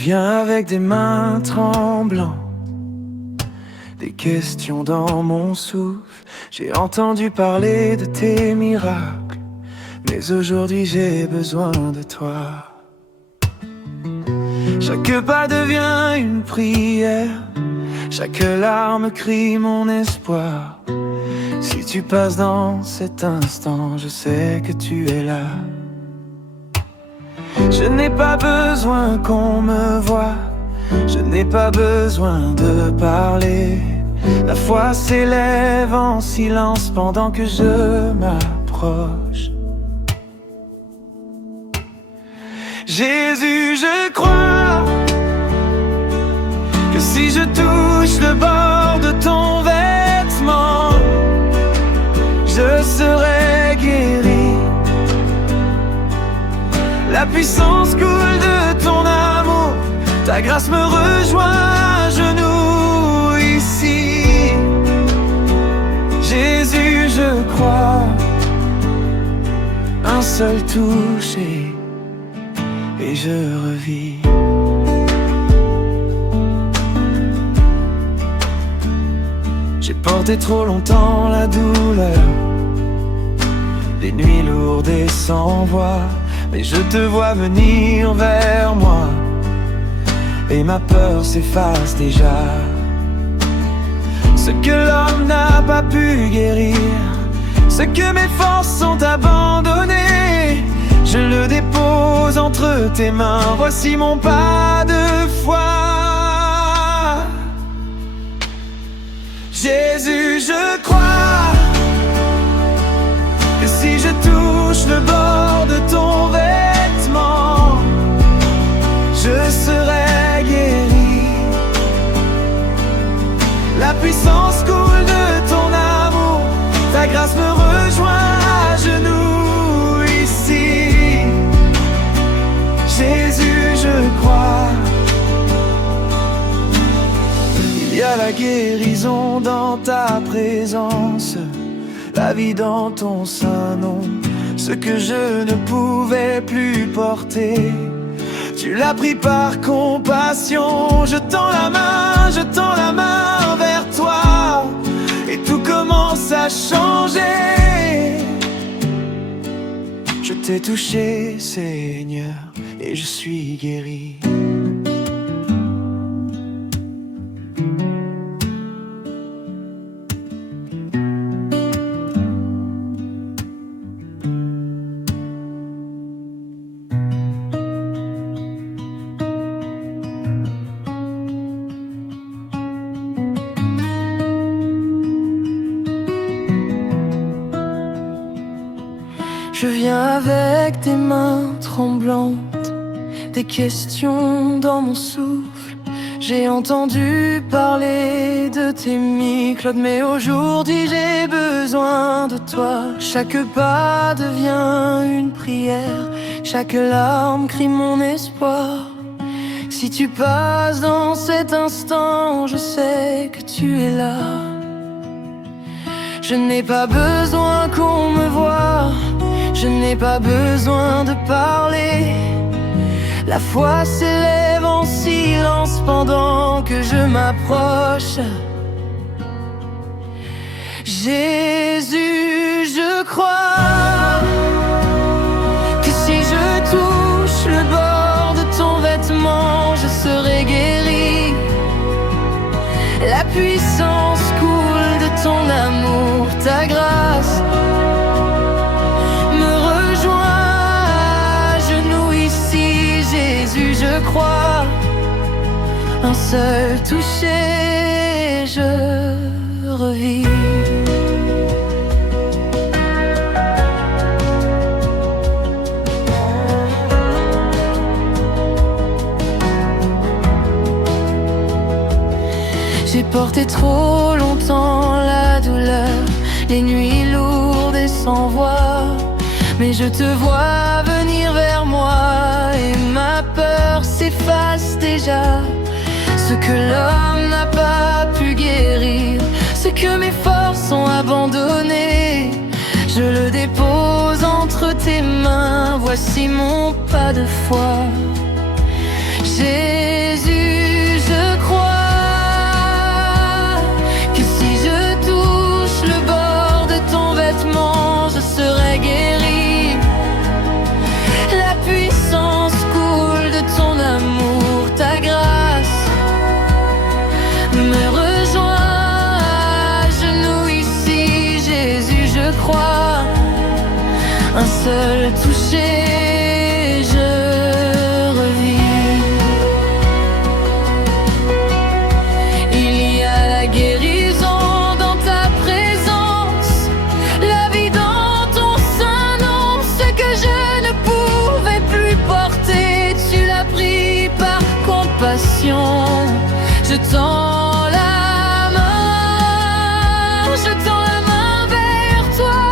viens avec des mains tremblantes, des questions dans mon souffle. J'ai entendu parler de tes miracles, mais aujourd'hui j'ai besoin de toi. Chaque pas devient une prière, chaque larme crie mon espoir. Si tu passes dans cet instant, je sais que tu es là. Je n'ai pas besoin qu'on me voie, je n'ai pas besoin de parler. La foi s'élève en silence pendant que je m'approche. Jésus, je crois que si je touche le bord de ton vêtement, je serai guéri. La puissance coule de ton amour, ta grâce me rejoint à genoux ici. Jésus, je crois, un seul toucher et je revis. J'ai porté trop longtemps la douleur, des nuits lourdes et sans voix, mais je te vois venir vers moi et ma peur s'efface déjà. Ce que l'homme n'a pas pu guérir, ce que mes forces sont abandonnées, je le dépose entre tes mains. Voici mon pas de foi. Jésus, je crois que si je touche le bord de ton vêtement, je serai guéri. La puissance coule de ton amour, ta grâce me rejoint à genoux ici. Jésus, je crois. Il y a la guérison dans ta présence, la vie dans ton saint nom. Ce que je ne pouvais plus porter, tu l'as pris par compassion. Je tends la main vers toi, et tout commence à changer. Je t'ai touché, Seigneur, et je suis guéri. Je viens avec des mains tremblantes, des questions dans mon souffle. J'ai entendu parler de tes miracles, mais aujourd'hui j'ai besoin de toi. Chaque pas devient une prière, chaque larme crie mon espoir. Si tu passes dans cet instant, je sais que tu es là. Je n'ai pas besoin qu'on me voie, je n'ai pas besoin de parler. La foi s'élève en silence pendant que je m'approche. Jésus, je crois que si je touche le bord de ton vêtement, je serai guéri. La puissance coule de ton amour, ta grâce me rejoint à genoux ici. Jésus, je crois, un seul toucher, je revis. J'ai porté trop longtemps la douleur, les nuits lourdes et sans voix, mais je te vois venir vers moi et ma peur s'efface déjà. Ce que l'homme n'a pas pu guérir, ce que mes forces ont abandonné, je le dépose entre tes mains. Voici mon pas de foi. Jésus, me rejoins à genoux ici, Jésus, je crois. Un seul toucher, je revis. Il y a la guérison dans ta présence, la vie dans ton saint nom. Ce que je ne pouvais plus porter, tu l'as pris par compassion. Je tends la main, je tends la main vers toi,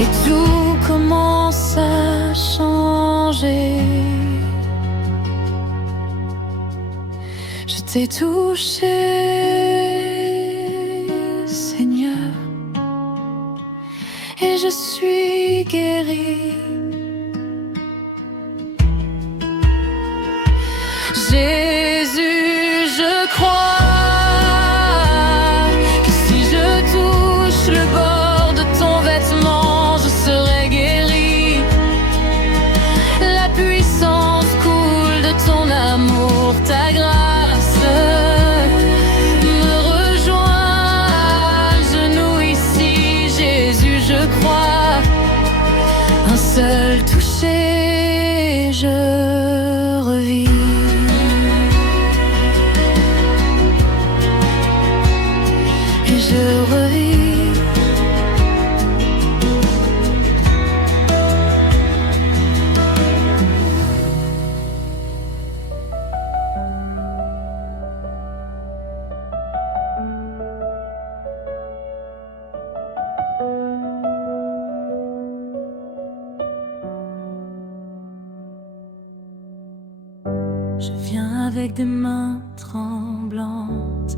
et tout commence à changer. Je t'ai touché, Seigneur, et je suis guérie. Jésus, je crois que si je touche le bord de ton vêtement, je serai guéri. La puissance coule de ton amour, ta grâce me rejoint à genoux ici, Jésus, je crois. Un seul toucher, je revis. Je revis. Je viens avec des mains tremblantes,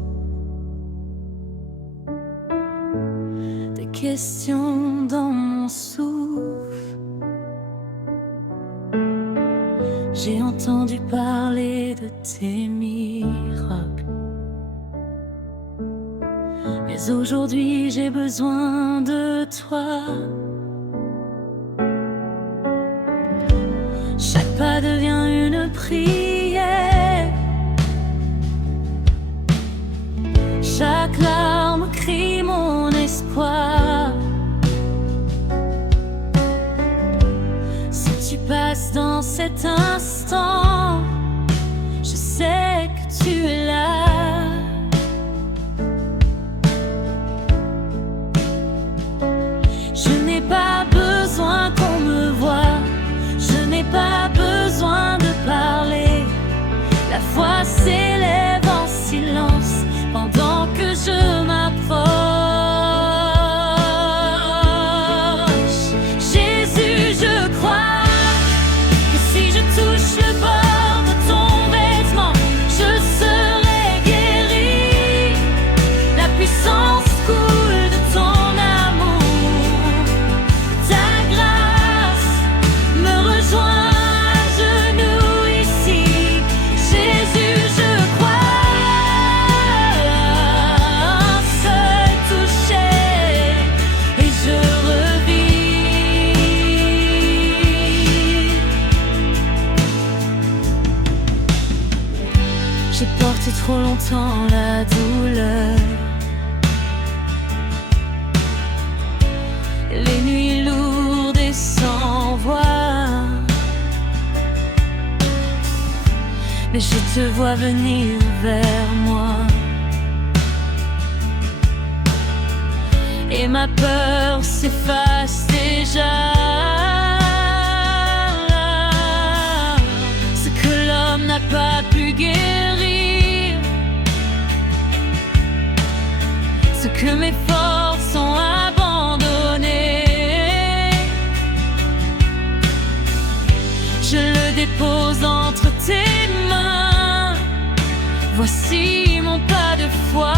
des questions dans mon souffle. J'ai entendu parler de tes miracles, mais aujourd'hui j'ai besoin de toi. Chaque pas devient une prière, chaque larme crie mon espoir. Si tu passes dans cet instant, je sais que tu es là. Je n'ai pas besoin qu'on me voie, je n'ai pas besoin de parler. La foi s'élève en silence pendant que je m'approche. Jésus, je crois que si je touche le bord de ton vêtement, je serai guéri. La puissance coule de ton amour, ta grâce me rejoint à genoux ici. Jésus, je crois. Un seul toucher et je revis. J'ai porté trop longtemps la douleur, les nuits lourdes et sans voix, mais je te vois venir vers moi, et ma peur s'efface déjà. Ce que l'homme n'a pas pu guérir, ce que mes forces ont abandonné, je le dépose entre tes mains. Voici mon pas de foi.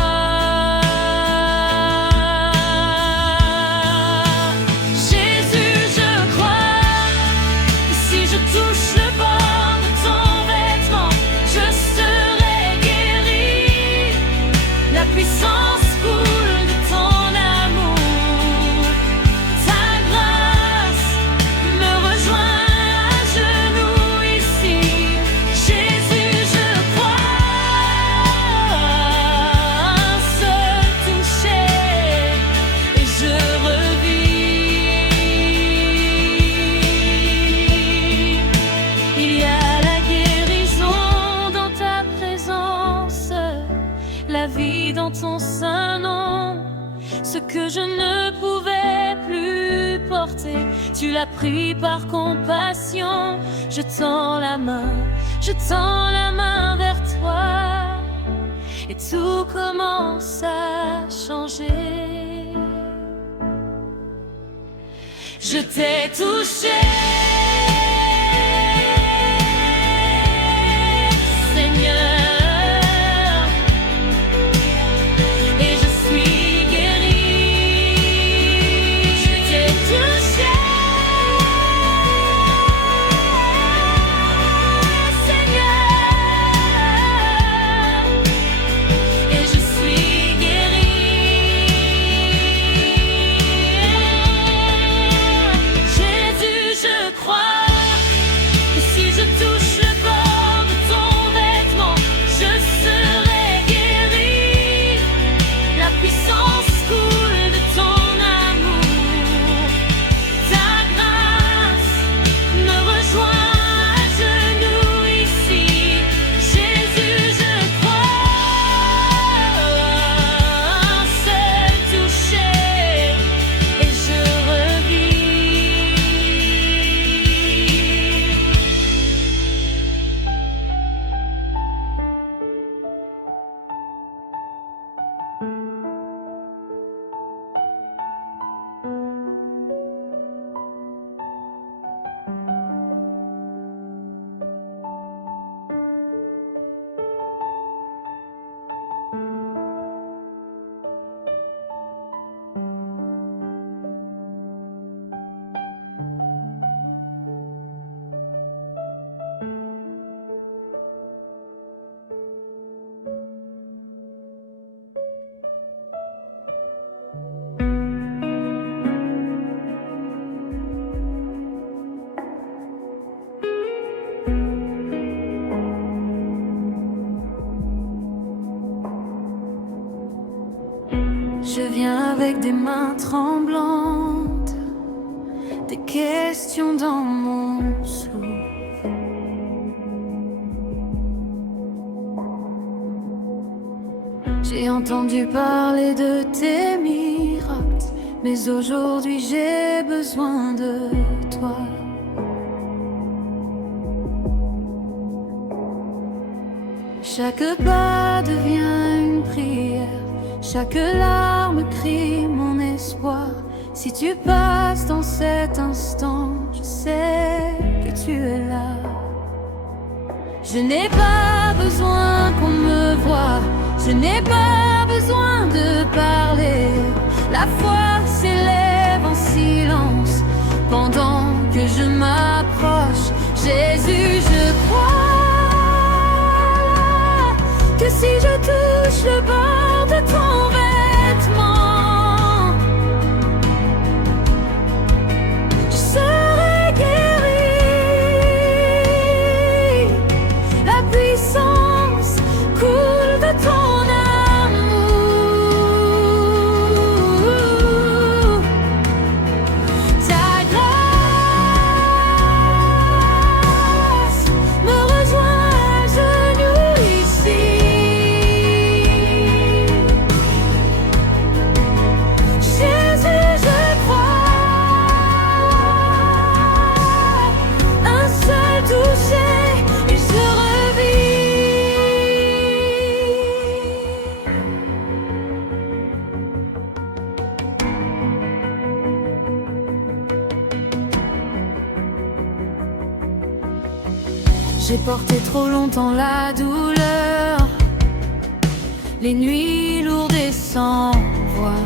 Touche le bord de ton vêtement, je serai guéri. La puissance coule de ton amour, ta grâce me rejoint à genoux ici. Jésus, je crois. la vie dans ton sein, non. Ce que je ne pouvais plus porter, tu l'as pris par compassion. Je tends la main vers toi, et tout commence à changer. Je t'ai touché, Je viens avec des mains tremblantes, des questions dans mon souffle. J'ai entendu parler de tes miracles, mais aujourd'hui j'ai besoin de toi. Chaque pas devient une prière, chaque larme crie mon espoir. Si tu passes dans cet instant, je sais que tu es là. Je n'ai pas besoin qu'on me voie, je n'ai pas besoin de parler. La foi s'élève en silence pendant que je m'approche. Jésus, je crois que si je touche le bord de ton vêtement, je serai guéri. La puissance coule de ton amour. Ta grâce me rejoint à genoux ici. Jésus, je crois, un seul toucher et je revis. J'ai porté trop longtemps la douleur, les nuits lourdes et sans voix.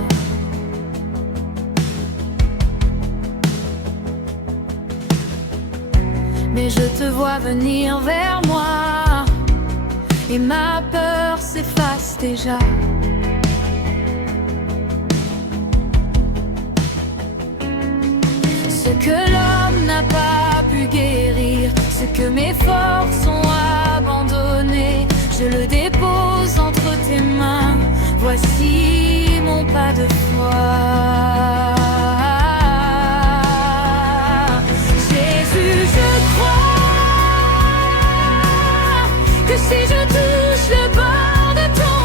Mais je te vois venir vers moi et ma peur s'efface déjà. Ce que l'homme n'a pas pu guérir, ce que mes forces ont abandonné, je le dépose entre tes mains. Voici mon pas de foi. Jésus, je crois que si je touche le bord de ton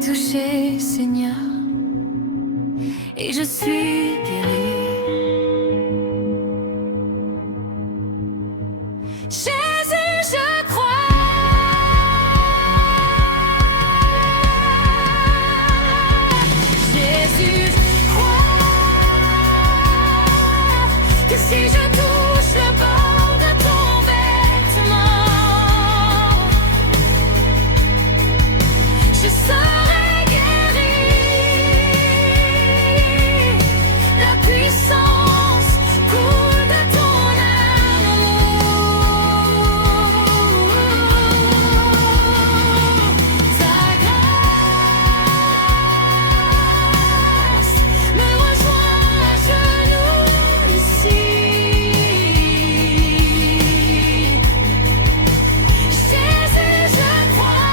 touché, Seigneur, et je suis guéri. Jésus, je crois. Jésus, je crois que si je touche le bord de ton vêtement, je serai guéri. La puissance coule de ton amour. Ta grâce me rejoint à genoux ici. Jésus, je crois.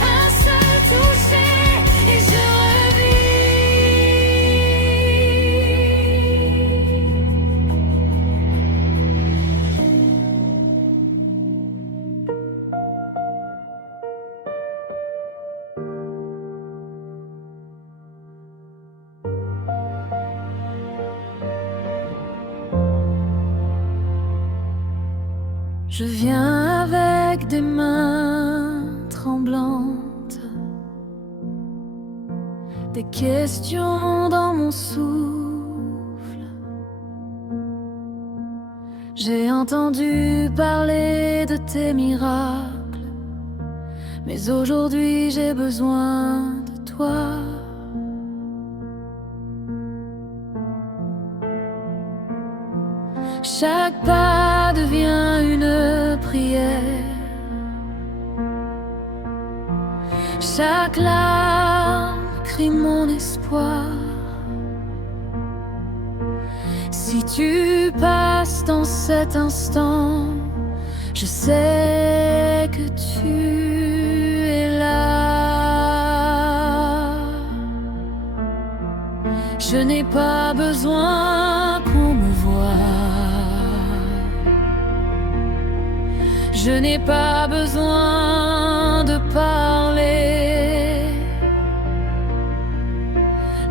Un seul toucher et je revis. Je viens avec des mains tremblantes, des questions dans mon souffle. J'ai entendu parler de tes miracles, mais aujourd'hui j'ai besoin de toi. Chaque pas devient une prière. Chaque larme crie mon espoir. Si tu passes dans cet instant, je sais que tu es là. Je n'ai pas besoin qu'on me voie. Je n'ai pas besoin de parler.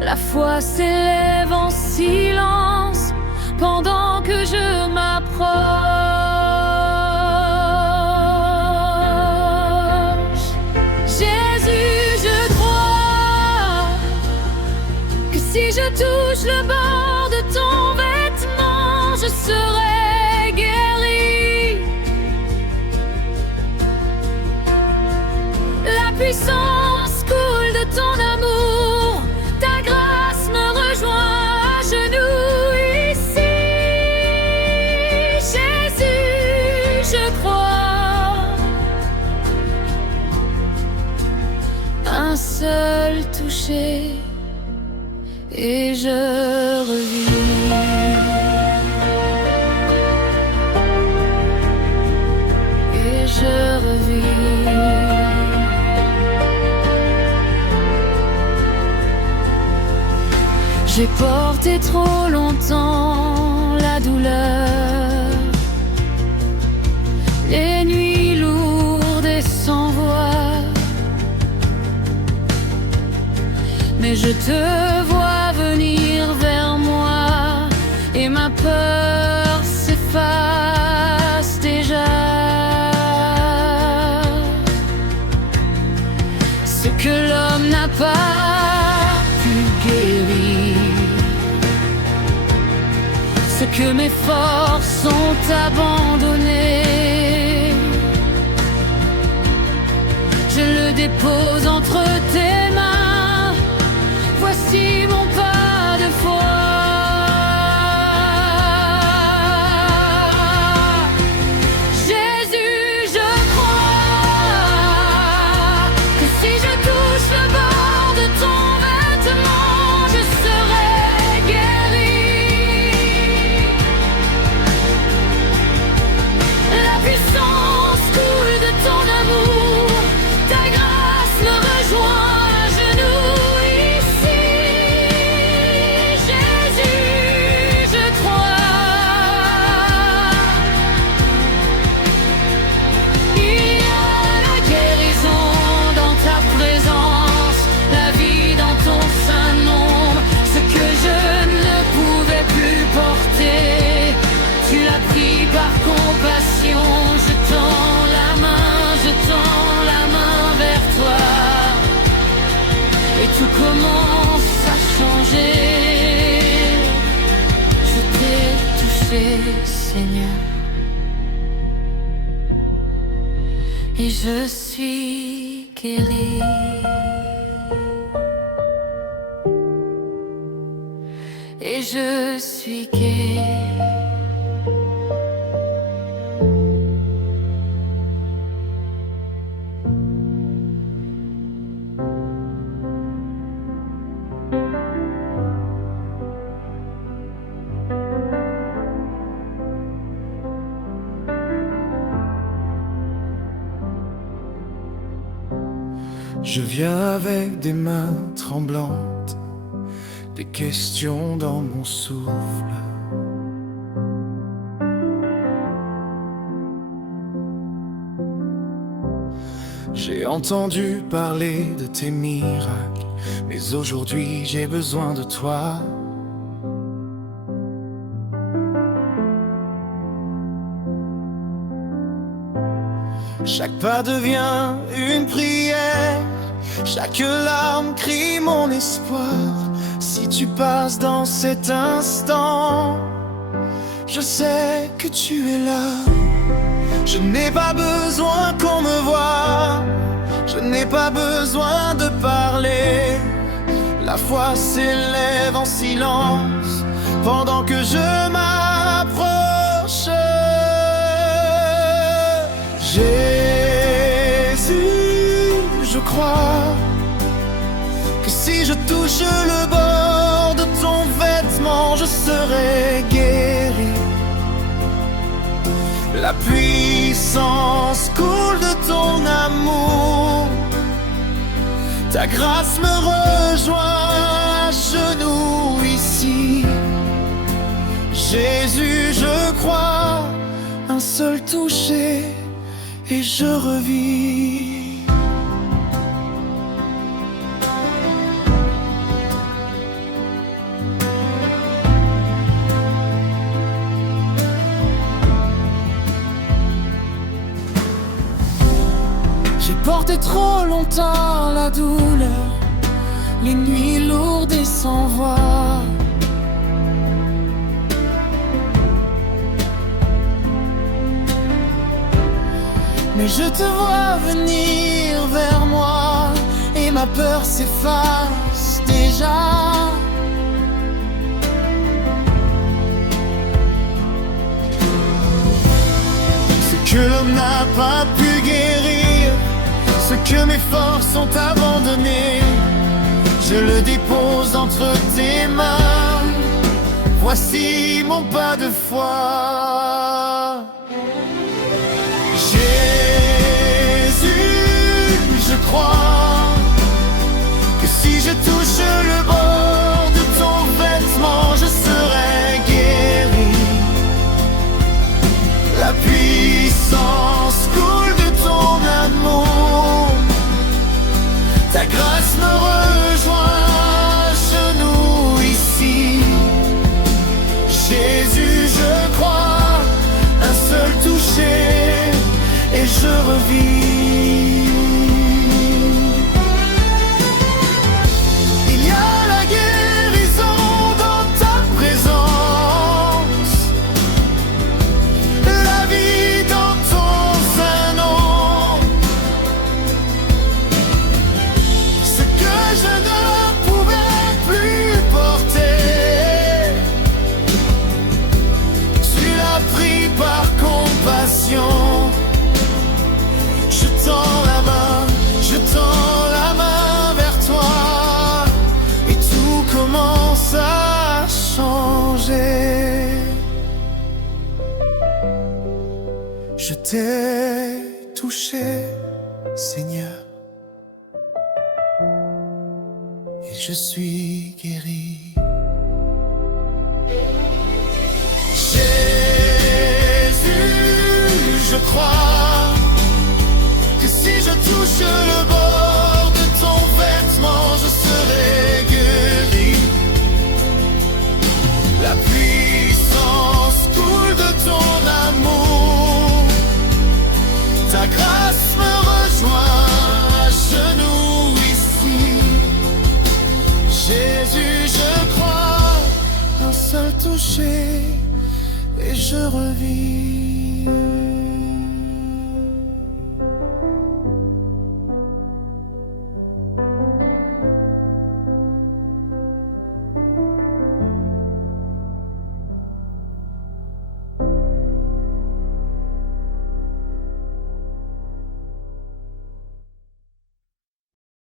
La foi s'élève en silence pendant que je m'approche. Jésus, je crois que si je touche le bord de ton vêtement, je serai guéri. La puissance coule de ton amour. Ta grâce me rejoint à genoux ici. Jésus, je crois. Un seul toucher et je revis. Et je revis. J'ai porté trop longtemps la douleur, les nuits lourdes et sans voix. Mais je te vois venir vers moi et ma peur s'efface déjà. Ce que l'homme n'a pas pu guérir, ce que mes forces ont abandonné, je le dépose entre tes mains. Voici mon pas de foi. Jésus, je crois que si je touche le bord de ton vêtement, je serai guéri. La puissance coule de ton amour. Ta grâce me rejoint à genoux ici. compassion. Je tends la main vers toi. Et tout commence à changer. Je t'ai touché, Seigneur, et je suis guéri. Et je suis guéri. Je viens avec des mains tremblantes, des questions dans mon souffle. J'ai entendu parler de tes miracles, mais aujourd'hui j'ai besoin de toi. Chaque pas devient une prière, chaque larme crie mon espoir. Si tu passes dans cet instant, je sais que tu es là. Je n'ai pas besoin qu'on me voie, je n'ai pas besoin de parler. La foi s'élève en silence pendant que je m'approche. Jésus, je crois que si je touche le bord de ton vêtement, je serai guéri. La puissance coule de ton amour, ta grâce me rejoint à genoux ici. Jésus, je crois, un seul toucher et je revis. J'ai porté trop longtemps la douleur, les nuits lourdes et sans voix. Mais je te vois venir vers moi et ma peur s'efface déjà. Ce que l'homme n'a pas pu guérir, ce que mes forces ont abandonné, je le dépose entre tes mains. Voici mon pas de foi. Jésus, je crois que si je touche le bord de ton vêtement, je serai guéri. La puissance coule de ton amour, ta grâce me rejoint à genoux ici. Jésus, je crois, un seul toucher et je revis. Il y a la guérison dans ta présence, la vie dans ton saint nom. Ce que je ne pouvais plus porter, tu l'as pris par compassion. Je tends la main vers toi et tout commence à changer. Je t'ai touché, Seigneur, et je suis guéri. Jésus, je crois que si je touche le bord de ton vêtement, je serai guéri. La puissance coule de ton amour, je revis.